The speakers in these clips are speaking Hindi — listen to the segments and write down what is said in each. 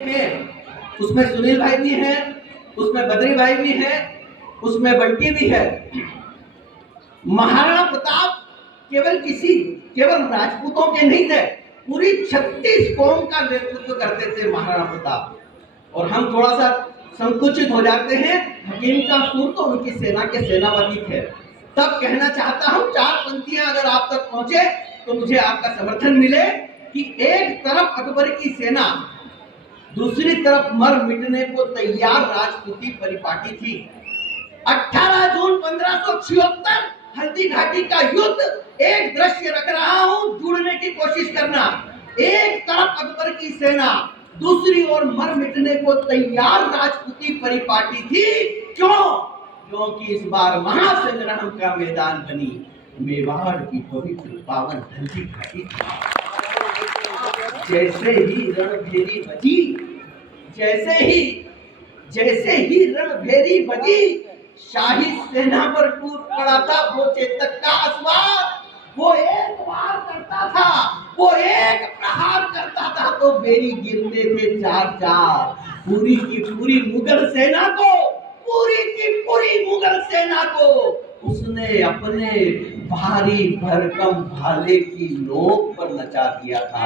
हैं, उसमें सुनील भाई भी हैं, उसमें बद्री भाई भी हैं, उसमें बंटी भी है। महाराणा प्रताप केवल राजपूतों के नहीं थे, पूरी 36 कौम का नेतृत्व करते थे महाराणा प्रताप। और हम थोड़ा सा संकुचित हो जाते हैं, हकीम का सूर तो उनकी सेना के सेनापति थे। तब कहना चाहता हूं, 4 पंक्तियां अगर आप तक पहुंचे तो मुझे आपका समर्थन मिले कि एक तरफ अकबर की सेना, दूसरी तरफ मर मिटने को तैयार राजपूती परिपाटी थी। 18 जून 1576 हल्दी घाटी का युद्ध, एक दृश्य रख रहा हूं, जुड़ने की कोशिश करना। एक तरफ अकबर की सेना, दूसरी ओर मर मिटने को तैयार राजपूती परिपाटी थी। क्यों? क्योंकि इस बार महासंग्राम का मैदान बनी मेवाड़ की पवित्र पावन हल्दी घाटी थी। जैसे ही रणभेरी बजी, जैसे ही रणभेरी बजी, शाही सेना पर टूट पड़ा था वो चेतक का अस्वार। वो एक वार करता था, वो एक प्रहार करता था तो बेरी गिरते थे 4-4। पूरी की पूरी मुगल सेना को, पूरी की पूरी मुगल सेना को उसने अपने भारी भरकम भाले की नोक पर नचा दिया था।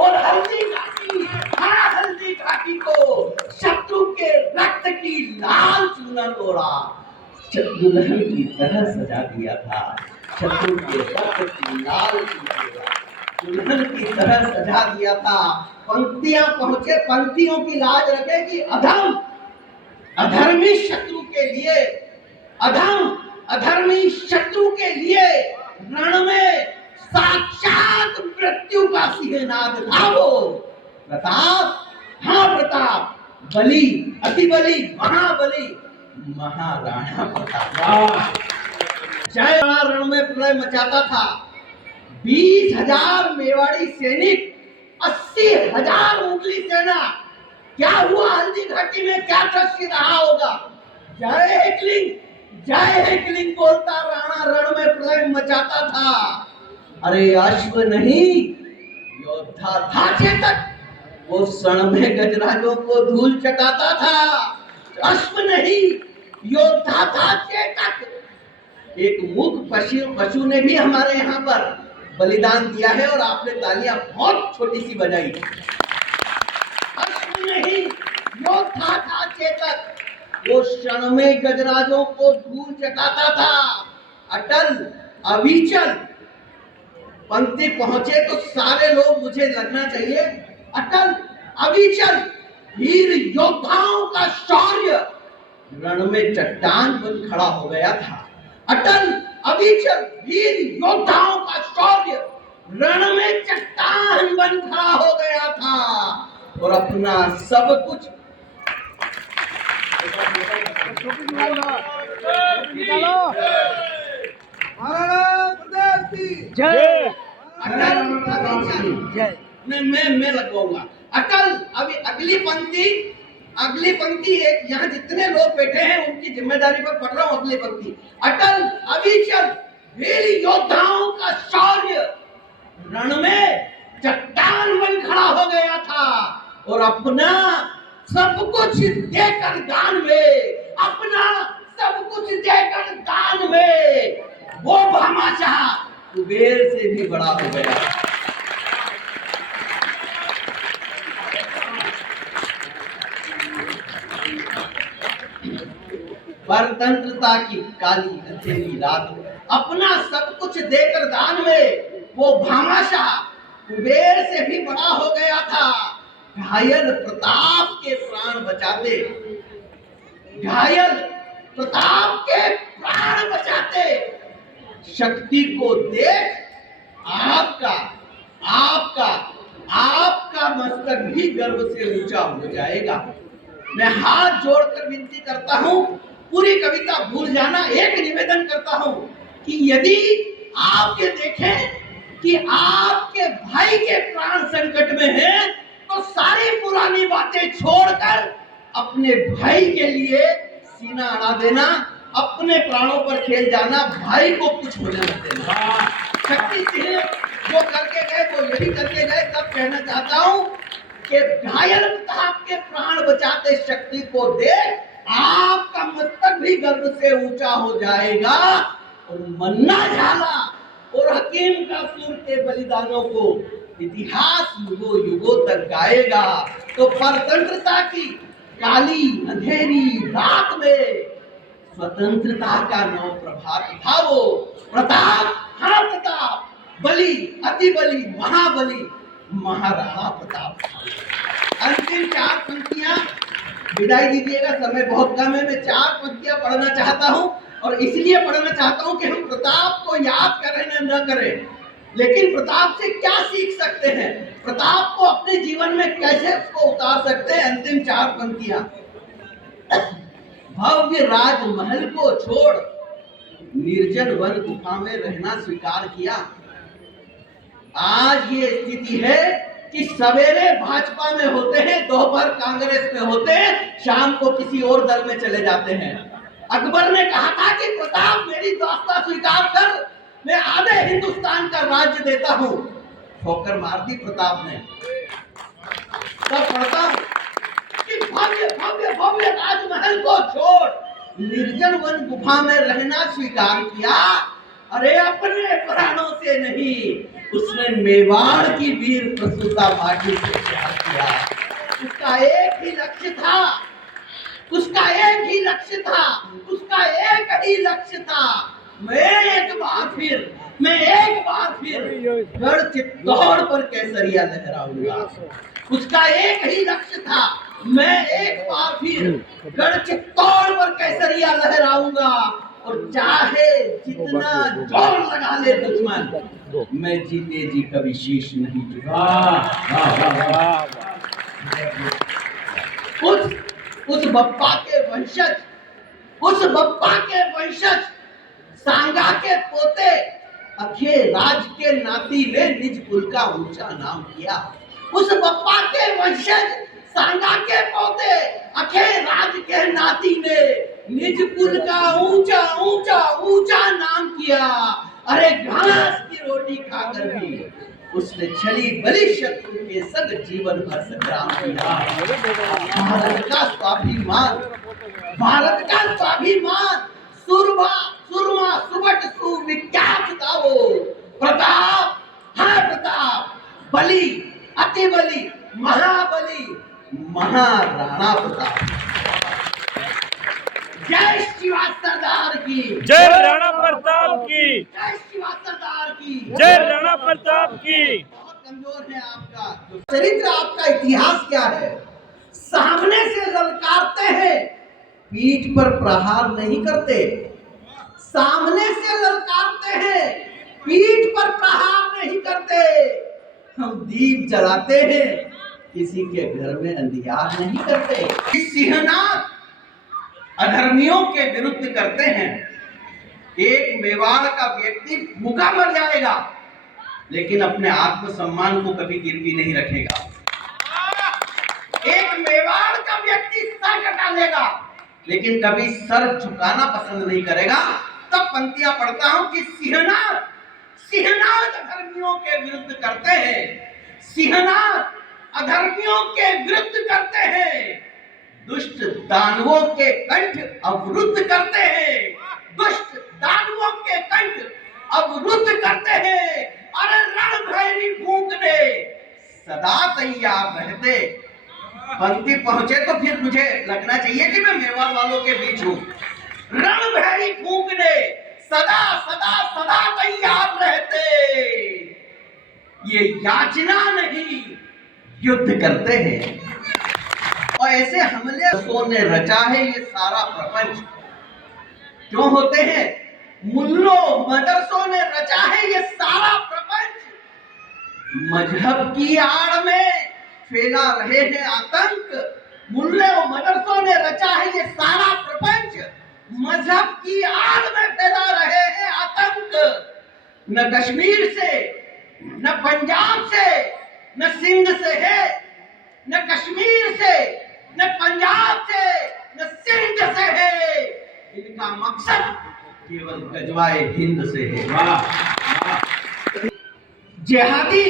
और हल्दी घाटी को शत्रु के रक्त की लाल चूनन ओढ़ा दुल्हन की तरह सजा दिया था। शत्रु के रक्त की लाल चूनन दुल्हन की तरह सजा दिया था। पंक्तियां पहुंचे, पंक्तियों की लाज रखेगी। अधम अधर्मी शत्रु के लिए, अधर्मी शत्रु के लिए रण में साक्षात मृत्यु का सिंहनाद था वो। प्रताप, हाँ प्रताप, बलि, अति बलि, महाबली महाराणा प्रताप जय रण में प्रलय मचाता था। 20,000 मेवाड़ी सैनिक, 80,000 मुगली सेना। क्या हुआ हल्दी घाटी में? क्या दृश्य रहा होगा? जय हेकलिंग बोलता राणा रण में प्रलय मचाता था। अरे अश्व नहीं, योद्धा था चेतक, वो क्षण में गजराजों को धूल चटाता था। अश्व नहीं, योद्धा था चेतक। एक मूक पशु ने भी हमारे यहाँ पर बलिदान दिया है और आपने तालियां बहुत छोटी सी बजाई। अश्व नहीं, योद्धा था चेतक, वो क्षण में गजराजों को धूल चटाता था। अटल अविचल, पंक्ति पहुंचे तो सारे लोग मुझे लगना चाहिए। अटल अविचल वीर योद्धाओं का शौर्य रण में चट्टान बन खड़ा हो गया था। अटल अविचल वीर योद्धाओं का शौर्य रण में चट्टान बन खड़ा हो गया था। और अपना सब कुछ मैं लगवाऊंगा। अटल, अभी अगली पंक्ति एक, यहाँ जितने लोग बैठे हैं उनकी जिम्मेदारी पर पढ़ रहा हूँ। अगली पंक्ति, अटल अविचल वीर योद्धाओं का शौर्य रण में चट्टान बन खड़ा हो गया था। और अपना सब कुछ देकर दान में, अपना सब कुछ देकर दान में वो भामाशाह कुबेर से भी बड़ा हो गया। परतंत्रता की काली अंधेरी रात, अपना सब कुछ देकर दान में वो भामाशाह कुबेर से भी बड़ा हो गया था। घायल प्रताप के प्राण बचाते, घायल प्रताप के प्राण बचाते शक्ति को देख आपका मस्तक भी गर्व से ऊंचा हो जाएगा। मैं हाथ जोड़कर विनती करता हूं, पूरी कविता भूल जाना। एक निवेदन करता हूं कि यदि आप ये देखें कि आपके भाई के प्राण संकट में हैं, तो सारी पुरानी बातें छोड़कर अपने भाई के लिए सीना अड़ा देना, अपने प्राणों पर खेल जाना, भाई को कुछ होने मत देना। शक्ति सिंह जो करके गए वो यही करके गए। तब कहना चाहता हूं के घायल प्रताप के प्राण बचाते शक्ति को देख आपका मस्तक भी गर्व से ऊंचा हो जाएगा और मन्ना झाला और हकीम का सुर के बलिदानों को इतिहास युगों युगों तक गाएगा। तो स्वतंत्रता की काली अंधेरी रात में स्वतंत्रता का नव प्रभात था वो। प्रताप, हाँ प्रताप, बलि, अति बलि, महाबली महाराणा प्रताप। अंतिम 4 पंक्तियां, विदाई दीजिएगा, समय बहुत कम है। मैं 4 पंक्तियां पढ़ना चाहता हूं और इसलिए पढ़ना चाहता हूं कि हम प्रताप को याद करें न करें, लेकिन प्रताप से क्या सीख सकते हैं, प्रताप को अपने जीवन में कैसे उसको उतार सकते हैं। अंतिम 4 पंक्तियां। भव्य राजमहल को छोड़ निर्जन वन गुफा में रहना स्वीकार किया। आज ये स्थिति है कि सवेरे भाजपा में होते हैं, दोपहर कांग्रेस में होते हैं, शाम को किसी और दल में चले जाते हैं। अकबर ने कहा था कि प्रताप मेरी दास्ता स्वीकार कर, मैं आधे हिंदुस्तान का राज्य देता हूं। ठोकर मार दी प्रताप ने। तब पढ़ता हूं कि भव्य भव्य भव्य राजमहल को छोड़ निर्जन वन गुफा में रहना स्वीकार किया। अरे अपने प्राणों से नहीं, उसने मेवाड़ की वीर प्रसूता माटी से प्यार किया। उसका एक ही लक्ष्य था, उसका एक ही लक्ष्य था, उसका एक ही लक्ष्य था, मैं एक बार फिर गढ़ चित्तौड़ पर केसरिया लहराऊंगा। उसका एक ही लक्ष्य था, मैं एक बार फिर गढ़ चित्तौड़ पर केसरिया लहराऊंगा और चाहे जितना जोर लगा ले दुश्मन, मैं जीते जी कभी शीश नहीं झुकाऊंगा। उस बप्पा के वंशज सांगा के पोते अखे राज के नाती ने निज कुल का ऊंचा नाम किया। उस बप्पा के वंशज सांगा के पोते अखे राज के नाती ने निज कुल का ऊंचा ऊंचा ऊंचा नाम किया। अरे घास की रोटी खाकर भी उसने छली बलि शत्रु के संग जीवन भर संग्राम किया। भारत का स्वाभिमान सुरमा सुबट सुविख्यात था वो। प्रताप, हाँ प्रताप, बलि, अति बलि, महाबली महाराणा प्रताप। जय शिवा सरदार की, जय राणा प्रताप की, जय शिवा सरदार की, जय राणा प्रताप की। बहुत कमजोर है आपका चरित्र, आपका इतिहास क्या है। सामने से ललकारते हैं, पीठ पर प्रहार नहीं करते। सामने से ललकारते हैं, पीठ पर प्रहार नहीं करते। हम दीप जलाते हैं, किसी के घर में अंधियार नहीं करते। सिंहनाथ अधर्मियों के विरुद्ध करते हैं। एक मेवाड़ का व्यक्ति भूखा मर जाएगा, लेकिन अपने आत्मसम्मान को कभी गिरवी नहीं रखेगा। एक मेवाड़ का व्यक्ति सर कटा लेगा, लेकिन कभी सर झुकाना पसंद नहीं करेगा। तब पंक्तियां पढ़ता हूं कि सिंहनाथ अधर्मियों के विरुद्ध करते हैं, सिंहनाथ अधर्मियों के विरुद्ध करते हैं, दुष्ट दानवों के कंठ अवरुद्ध करते हैं, दुष्ट दानवों के कंठ अवरुद्ध करते हैं। अरे रणभैरी फूंकने सदा तैयार रहते। पंक्ति पहुंचे तो फिर मुझे लगना चाहिए कि मैं मेवाड़ वालों के बीच हूं। रणभैरी फूंकने सदा सदा सदा तैयार रहते, ये याचना नहीं युद्ध करते हैं। और ऐसे हमले ने रचा है ये सारा प्रपंच। क्यों होते हैं? मुल्लों मदरसों ने रचा है ये सारा प्रपंच। मजहब की आड़ में फैला रहे हैं आतंक। मुल्लों मदरसों ने रचा है ये सारा प्रपंच। मजहब की आड़ में फैला रहे हैं आतंक। न कश्मीर से, न पंजाब से, न सिंध से है, न कश्मीर से, न पंजाब से, न सिंध से है। इनका मकसद केवल गजवाए हिंद से है। जिहादी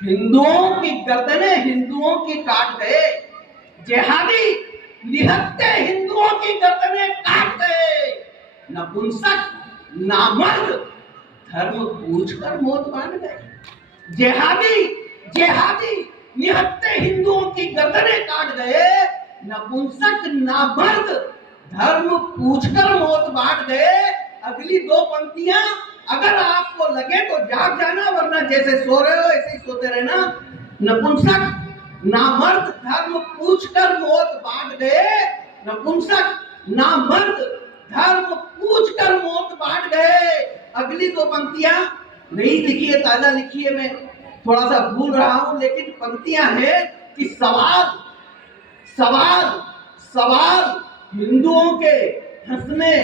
हिंदुओं की गर्दनें हिंदुओं की काट गए, जिहादी निहत्थे हिंदुओं की गर्दनें काट गए, नपुंसक नामर्द धर्म पूछकर मौत बांट गए। जिहादी जिहादी निहत्थे हिंदुओं की गर्दनें काट गए, नपुंसक नामर्द धर्म पूछकर मौत बांट गए। अगली दो पंक्तियां अगर आपको लगे तो जाग जाना, वरना जैसे सो रहे हो ऐसे ही सोते रहना। नपुंसक नामर्द धर्म पूछकर मौत बांट गए, नपुंसक नामर्द धर्म पूछकर मौत बांट गए। अगली दो पंक्तियां नहीं लिखी है, ताजा लिखी है, मैं थोड़ा सा भूल रहा हूं, लेकिन पंक्तियां हैं कि सवाल सवाल सवाल हिंदुओं के हंसने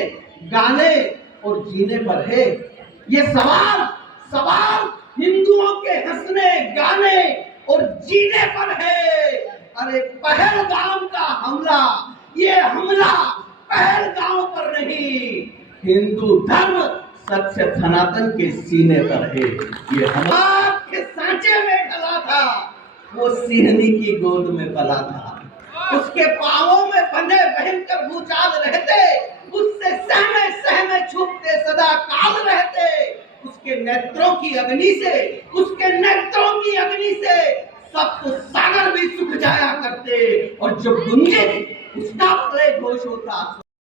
गाने और जीने पर है। ये सवाल सवाल हिंदुओं के हंसने गाने और जीने पर है। अरे पहलगाम का हमला, ये हमला पहलगाम पर नहीं, हिंदू धर्म सत्य सनातन के सीने पर है। ये हमला के सांचे में ढला था, वो सिंहनी की गोद में पला था, उसके पांवों में बंधे भयंकर भूचाल रहते, उससे सहमे सहमे छुपते सदा काल रहते। उसके नेत्रों की अग्नि से, उसके नेत्रों की अग्नि से सप्त सागर भी सूख जाया करते, और जो गूंजे उसका प्रलय घोष होता।